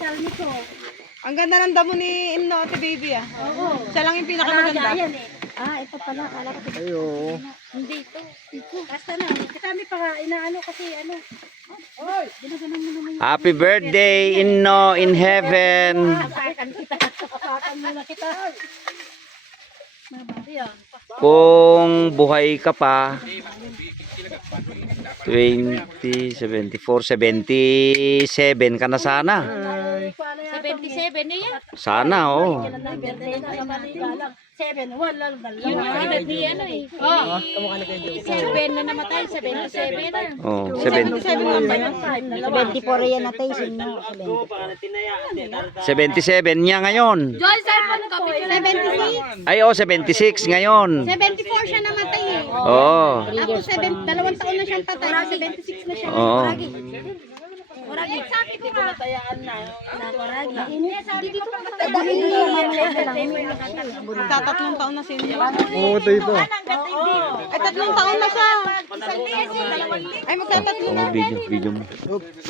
special nito. Ang ganda ng damo ni Inno, ate baby ah. Oo. Siya lang yung pinakamaganda. Yan eh. Ito pala. Kala ko ito. Ayo. Hindi ito. Basta na. Kami pa inaano kasi ano. Oy! Ginaganon mo naman yung... Happy birthday, Inno in heaven. Kapakan kita. Kapakan muna kita. Yan. Kung buhay ka pa, 20, 74, 77 ka na sana. 77 na yan. Sana, oh. Birthday na naman lang. 7-1 lang. Yun yung edad ni ano eh. Oh. 7 na namatay, 77 na. Oh, 70, 74 yan natin. 77 niya ngayon. John, cellphone ko. 76. Ay, oh, 76 ngayon. 74 siya namatay eh. Oh. Tapos 2 taon na siyang patay. 76 na siya. Oh. Muragi. Sabi ko nga. Magtatatlong taon na si Inno. Oo, tayo pa. Ay, 3 taon na siya. Ay, magtatatlong na. Oh, video mo.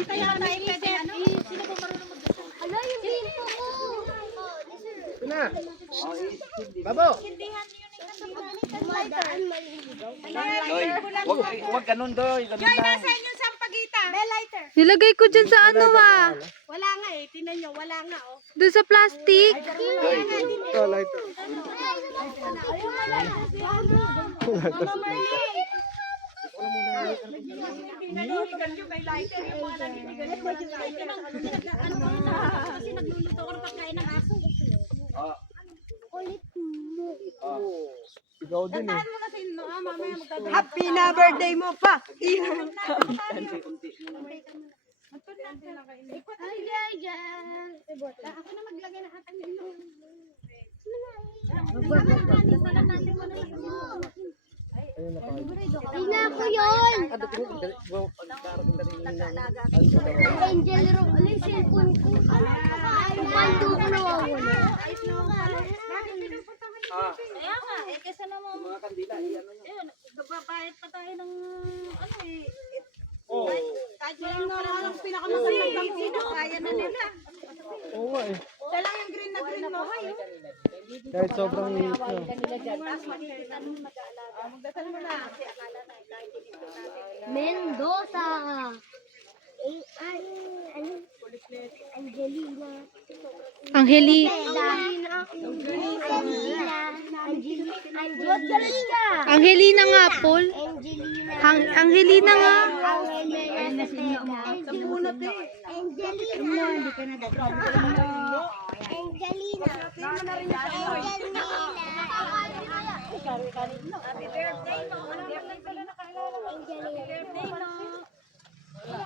Kaya na pwede ano? Sino ba marunong magdasal? Ala, yung bimpo ko. Babo. Hindihan niyo na Wag ganun doy. Joy, nasa inyo sampagita. May lighter. Nilagay ko dyan sa ano Wala nga eh. Tinan nyo, wala nga oh. doon sa plastic. Kasi nagluluto ko ng pagkain ng aso. Kulit mo. Ikaw din eh. Ano na sa inyo? Mamaya magdadala. Happy na birthday mo pa. Ay, yan. Ako na maglagay ng atang nilo. Tina ko yun. Angel Rock. Ano yung cellphone ko? Pando ko nawawala. Kaya nga, kesa naman. Mga kandila, ano yun? Nagbabayad pa tayo ng ano eh. Kahit yung anong pinakamagandang damo, kaya na nila. Oo nga eh. Siya lang yung green na green mo. Kahit sobrang liit na. Magdasal mo na. Mendoza. Angelina. Angeli. Angelina. Angelina nga, Paul. Angelina nga.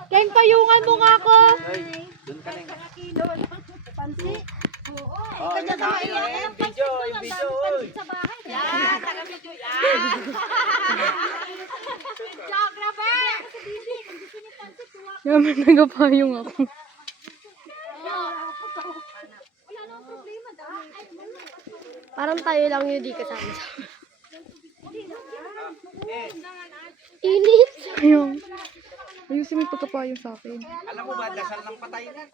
Ken, payungan mo nga ako. Yaman, nagapayong ako. Parang tayo lang yun di kasama sa init. Ayun. Ayusin mo yung pagkapayong sa akin. Alam mo ba, dasal ng patay na.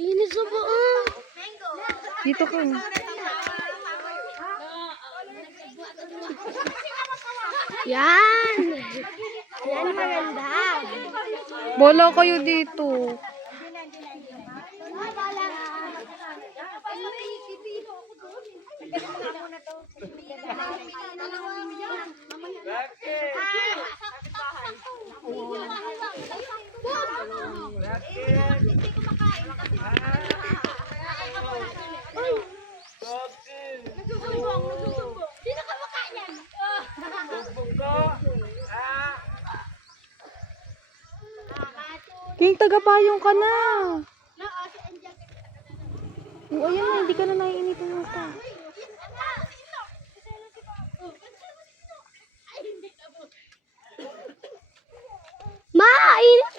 Init sa buo. Dito ka. Yan. Yan maganda. Bola kayo dito. King, tagapayong ka na. Oo, ayan na, hindi ka na naiinitin mo pa. Mainit.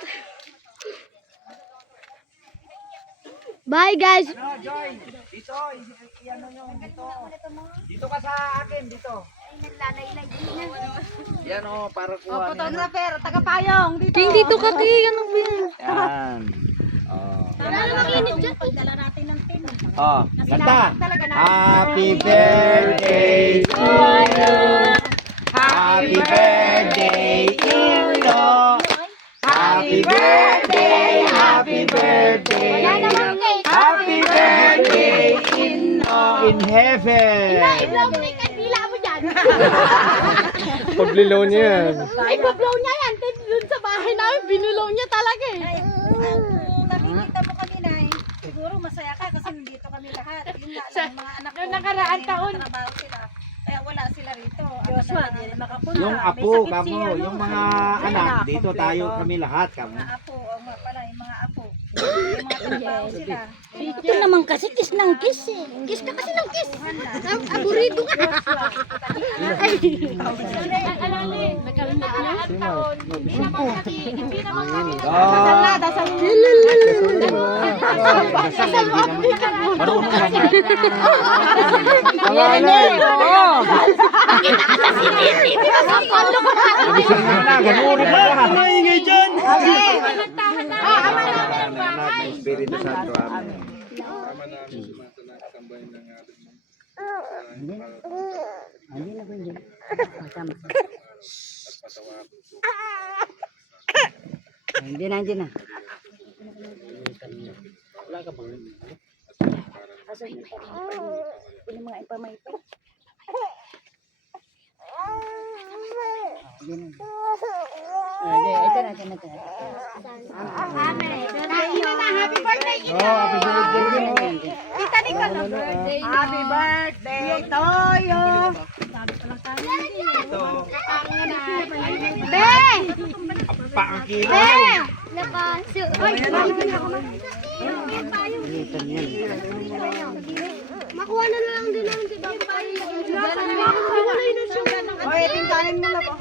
Bye guys. Ano, Joy? Dito, i-ano nyo, dito. Dito ka sa akin, dito. Yan o, para kuha. Photographer, taga-payong. Dito. King, dito ka, King. Anong ba yan? Yan. Oh. Pagdala natin ng tin. Oh, kanta. Happy birthday to you. Happy birthday to you. Happy birthday, happy birthday. Happy birthday in heaven. Pablilaw niya yan. Ay, pablow niya yan. Dun sa bahay namin, binulaw niya talaga eh. Nakikita mo kami na siguro masaya ka kasi nandito kami lahat. Yun nga lang, mga anak ko. nakaraang taon. Trabaho sila. Kaya wala sila rito. Joshua, di na makapunta. Yung apo, kamo, yung mga anak, dito tayo kami lahat, kamo. Mga apo, o nga pala, yung mga apo. Yung mga trabaho sila. Ito naman kasi kiss ng kiss eh. Kiss ka kasi ng kiss. Aburito ka. Pangalan! Oo! Ganurin mo na! Maingay dyan! Espiritu Santo, amen. Hindi na, hindi na. Happy birthday! Oh, happy birthday! Kita ni ka na birthday. Happy birthday to you. Be! Pa ang kilo! Makuha na lang din ang si Papa. Oy, tingkanin mo na po.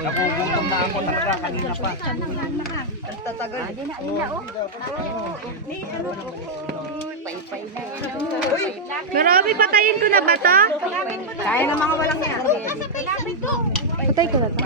Nakugutom na ako talaga kanina pa. Tatagal. Marami, patayin ko na ba to? Kaya na mga walang yan. Patay ko na to.